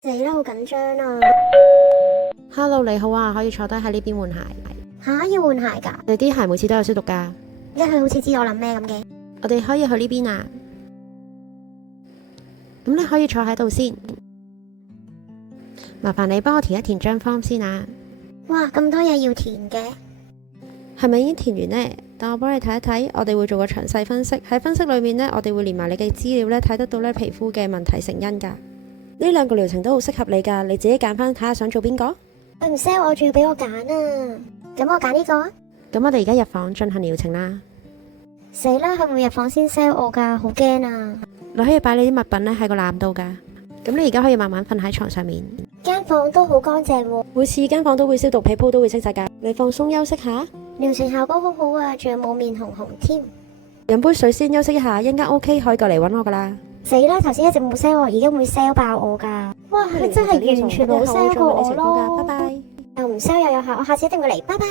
死啦，好緊張啊！ Hello， 你好啊，可以坐低喺呢邊換鞋。吓，要換鞋噶？你啲鞋每次都有消毒噶。一佢好似知我諗咩咁嘅。我哋可以去呢邊啊。咁你可以坐喺度先。麻煩你幫我填一填張 form 先啊。哇，咁多嘢要填嘅。係咪已經填完呢？等我幫你睇一睇，我哋會做個詳細分析。喺分析裏面呢，我哋會連埋你嘅資料呢，睇得到呢皮膚嘅問題成因噶。呢兩個療程都好適合你噶，你自己揀翻睇下想做邊個。佢唔 sell 我，仲要俾我揀啊！咁我揀呢個啊。咁我哋而家入房進行療程啦。死啦，佢會入房先 sell 我噶，好驚啊！你可以擺你啲物品呢喺個籃度噶。咁你而家可以慢慢瞓喺床上面。間房都好乾淨喎，每次間房都會消毒，被鋪都會清晒噶。你放鬆休息下。療程效果好好啊，仲有冇面紅紅添。飲杯水先休息一下，一陣間 OK 可以過嚟揾我噶啦。死啦，頭先一直冇 sell 我，而家會 sell 爆我噶。哇，佢真係完全冇 sell 過我咯。拜拜。又唔 sell 又有效，我下次一定會嚟，拜拜。